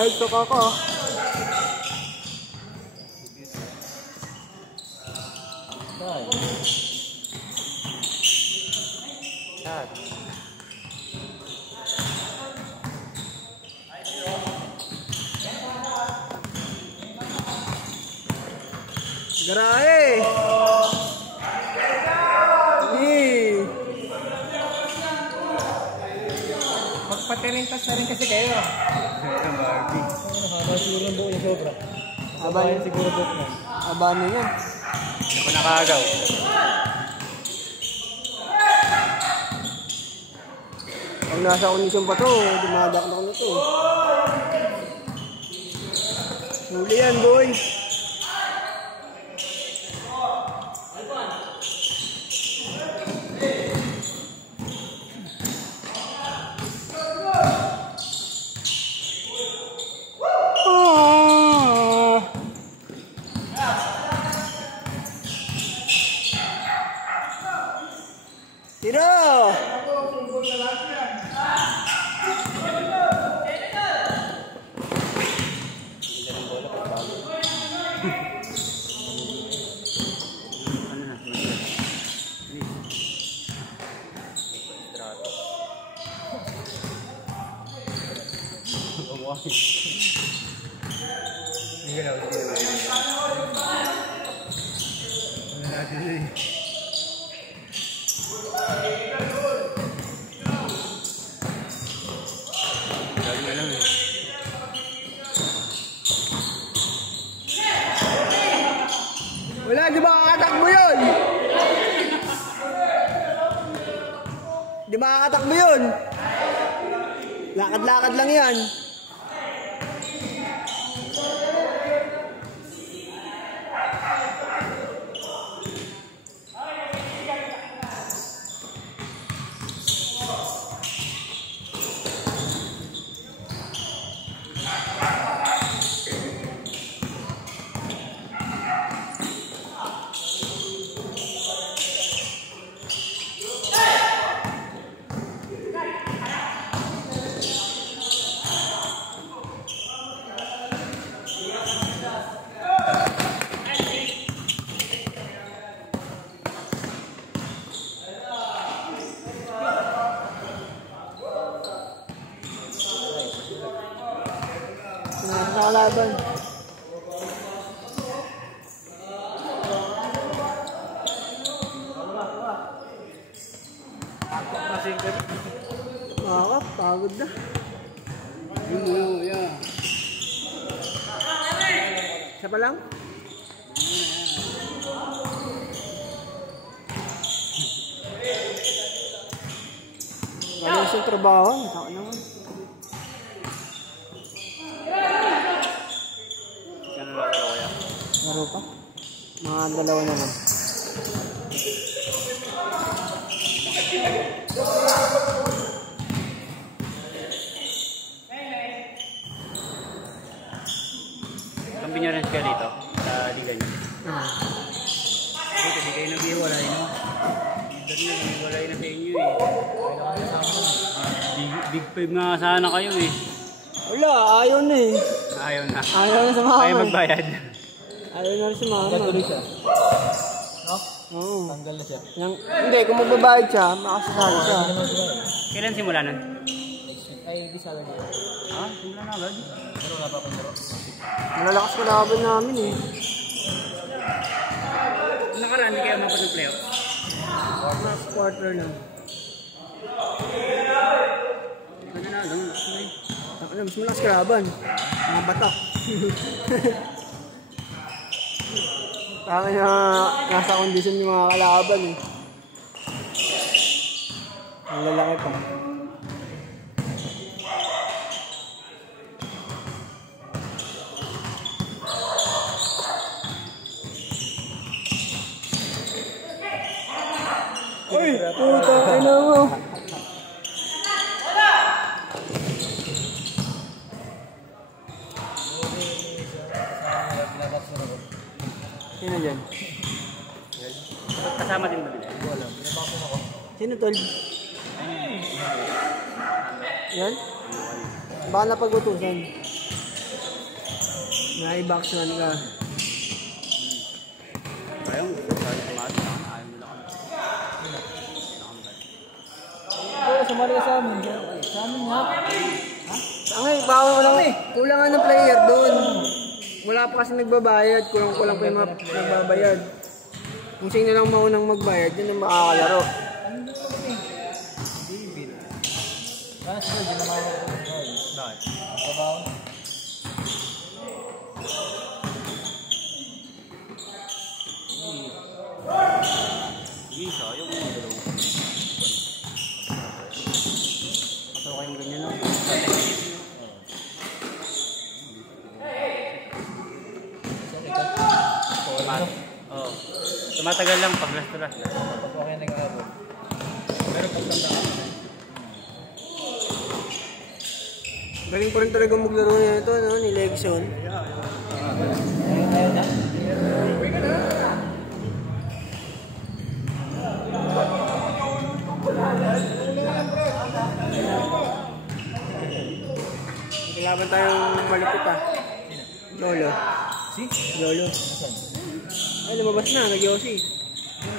Ito ako. Garahe. Magpatirintas na rin kasi kayo. Haba siguro ang buo yung sobra. Haba yan siguro buo mo. Haba na yan. Hindi ko nakagaw. Pag nasa kondisyon pa to, dumadak na ko na to. Huli yan, boy. Tiro! Wala, di ba kakatakbo yun? Di ba kakatakbo yun? Lakad-lakad lang yan. Nakalaban. Pagod na. Isa pa lang? Wala siyang trabaho. Saka naman. Laro pa? Mga dalawa naman. Kampinyaran siya dito sa liga niyo. Dito di kayo nag-iwalay, no? Dito nyo, nag-iwalay na sa inyo eh. Big 5 nga sana kayo eh. Wala, ayaw na eh. Ayaw na. Ayaw na sa mama. Ayaw magbayad. Ayaw na rin si mama. Nagtuloy siya. No? Oo. Tanggal na siya. Hindi, kung magbabayad siya, makasasali siya. Kailan simula nun? Ay, di sa agad. Simula na agad. Pero wala pa akong laro. Malalakas ko laban namin eh. Nakaraan, hindi kayo mapag ng playoff? Last quarter lang. Ano na lang? Mas malakas kalaban. Mga batak. Tangin na nasa kondisyon yung mga kalaban eh. Ang lalaki pa. Puta, ano mo? Sino dyan? Kasama din ba nila? Sino tol? Yan? Baka napag-utusan. Na-i-box one ka. Ayaw mo. Sabi ko maaari. Ayaw mo lang. Oo, sumali ka sa amin. Sa amin nga. Ay, baka kulang nga ng player doon. Wala pa kasi nagbabayad. Kulang pa yung mga nagbabayad. Kung sino lang maunang magbayad, yun ang makakalaro. Kaya sila, di naman ako. Bakit? Trabaho? Hindi, ayaw mo. Masok kayong ganyan no? Oo. Tumatagal lang pag last-to-last lang. Okay, nag-aabot. Pero pagtanda ka. Galing pa rin talaga maglaro niya ito, no? Ni Legson. Kailangan tayong malupit ah. Lolo. Si? Lolo. Ay, lumabas na, nag-yosi.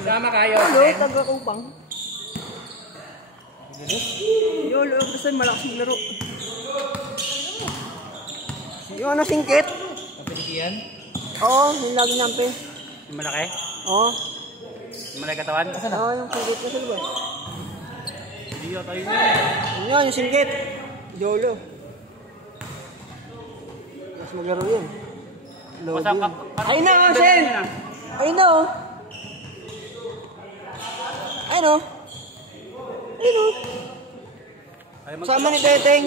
Sama kayo. Lolo, taga-upang. Lolo, basta malakas yung laro. Yung ano, singkit? Kapilikian? Oo, yung lagi nampi. Yung malaki? Oo. Yung malaki katawan? Oo, yung singkit na silba. Hindi ka tayo na. Yun, yung singkit. Lolo. Mas maglaro yun. Lolo yun. Ayun na, Sen! Ayun na, oh. Ayun, oh. Ayun, oh. Sama ni Teteng.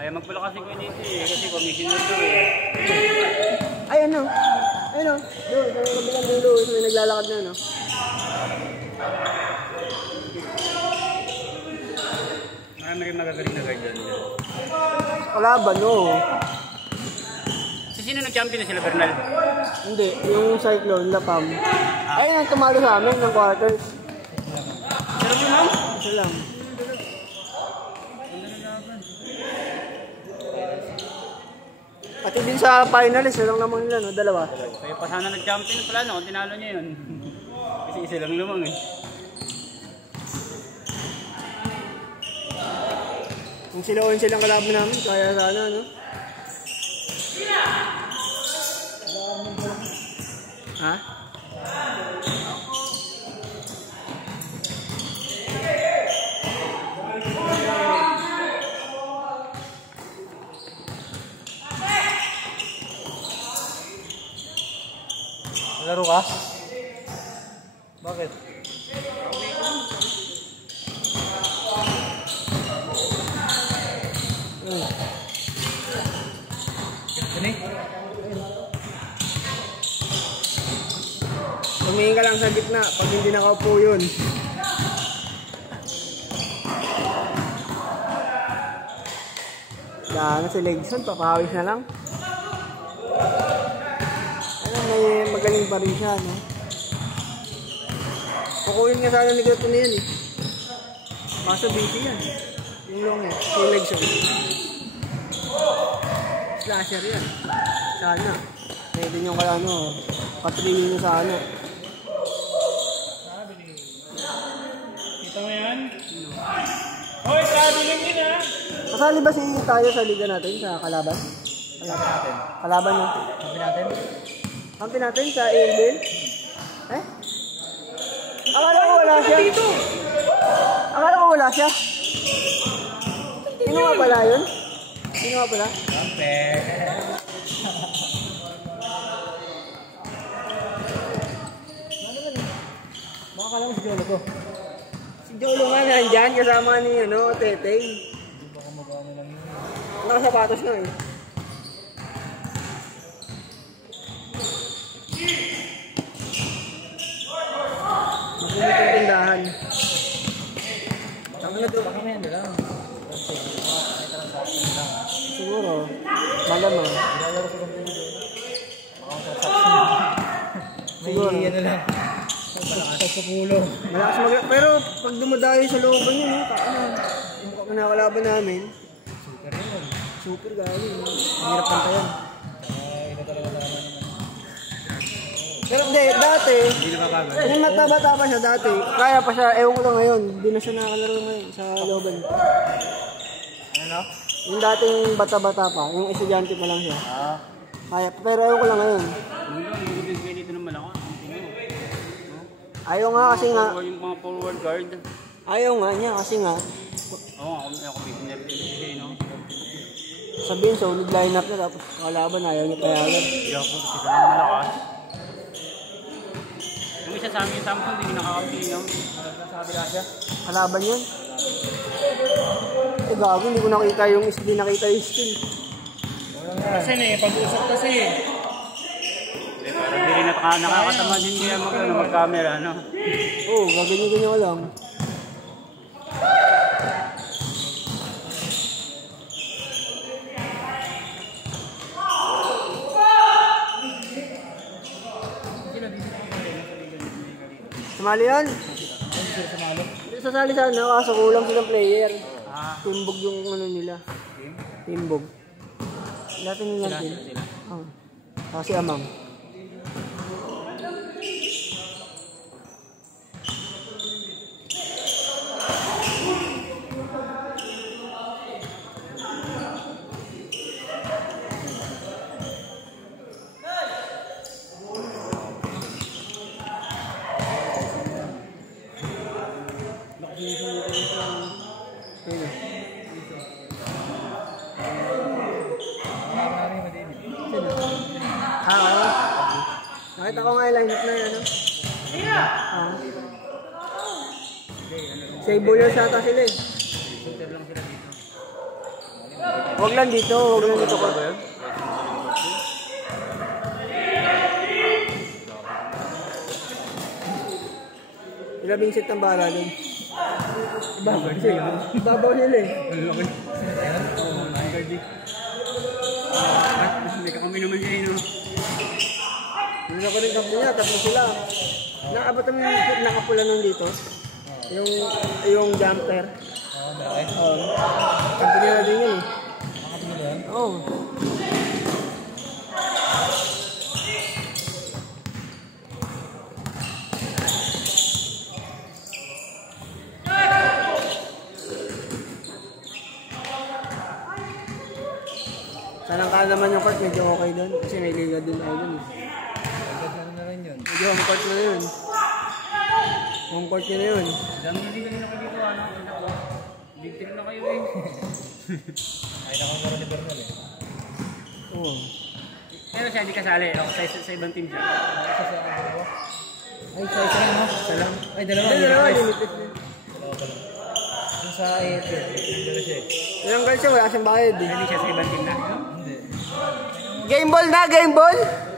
Ayaw magpula kasi ko dito eh. Kasi commissioner to eh. Ayun, oh. Ayun, oh. Doon, sa kabilang dulo. May naglalakad na, no? Marami rin magagaling na guard dyan. Kalaban, no? So, sino nag-champion na sila, Bernal? Hindi, yung Cyclone, Lapam. Ayun ang tumalo sa amin ng quarters. Pero mo lang? Isa lang. At din sa finals, isa lang naman nila, no? Dalawa. Kaya pa sana nag-champion pala, no? Tinalo niya yun. Kasi isa lang lumang eh. Kung sila silang kalaban namin, kaya sana, no? Ha? Laro ka? Bakit? Ganun Tumingin ka lang sa gitna pag hindi nakaupo yun. Daan na si Legson, papahawis na lang. Ano, may magaling pa rin siya, no? Kukunin nga sana ni Gato na yan, eh. Kaso busy yan. Yung long, eh. Si Legson. Slasher yan. Sana. Pwede nyo kaya, ano, katrilin nyo sa ano. Kita mo yan? Hoy, sabi lang din ha! Kasali ba si tayo sa liga natin, sa kalaban? Kalaban natin. Kalaban mo? Sabi natin? Kampi natin sa ALBL? Eh? Akala ko wala siya. Akala ko wala siya. Sino nga pala yun? Sino nga pala? Kampe! Baka kala mo si Jolo ko. Si Jolo nga nandyan kasama ni ano, Teteng. Baka mag-ano lang yun. Nakasapatos na eh. Magulit ang tindahan. Baka may ano lang. Siguro. Malamang. Nilalaro sa ganito nito. Baka Siguro. may ano lang. Malakas sa pulo. Malakas pero pag dumadayo sa looban yun, yung nakalaban namin, Super yun. super galing. Hirap pantayan. Iba talaga naman. Pero hindi, dati, Hindi na babago. nung natabata pa siya dati, kaya pa siya, ewan ko lang ngayon, hindi na siya nakakalaro ngayon sa looban. Ano? Yung dating bata-bata pa, yung estudyante pa lang siya. Kaya, pero ewan ko lang ngayon. Hindi ko dito ng malakas. Ayaw nga kasi nga, Yung mga forward guard. ayaw nga niya kasi nga, Oo, ako pipinap din siya, no? sabihin solid lineup na tapos kalaban ayaw niya payagan. Hindi ako kasi talagang malakas. Yung isa sa amin yung Samsung, hindi nakakampi, no? Sabi na siya. Kalaban yun. Eh gago, hindi ko nakita yung skill. Kasi pag-usap kasi Pero hindi rin nakakatama din kaya mag-camera, no? Oo, gaganyan-ganyan ko lang. Sumali yan? Sasali sana, kaso kulang silang player. Timbog yung ano nila. Timbog. Dati nilang team. Oh. Kasi Amang. Nakita ko nga yung lineup na yan, ano? Say bowlers ata sila eh. Huwag lang dito ko. Ilabing set ng bala dun. Ibabaw sila eh. Hindi ka kami naman siya, no? Hindi ako rin kampo niya, tatlo sila. Nakabot naman yung nakapula nun dito. Yung jumper. Oo. Kampo niya na din yun eh. Oo. Sanang naman yung court, medyo okay doon. Kasi may liga din ako doon. Medyo home court na yun. Home court na yun. Dami hindi kanina kayo dito, ano? Big team na kayo, eh. ay nakamara ni Bernal eh. Oo. Pero siya hindi kasali. Ako sa ibang team siya. Ay, isa lang no? Isa lang. Ay, dalawa. Dalawa, limited na. Yung sa AFL, dalawa siya eh. Ilang goals siya, wala siyang bayad eh. Hindi siya sa ibang team na. Hindi. Game ball na, game ball!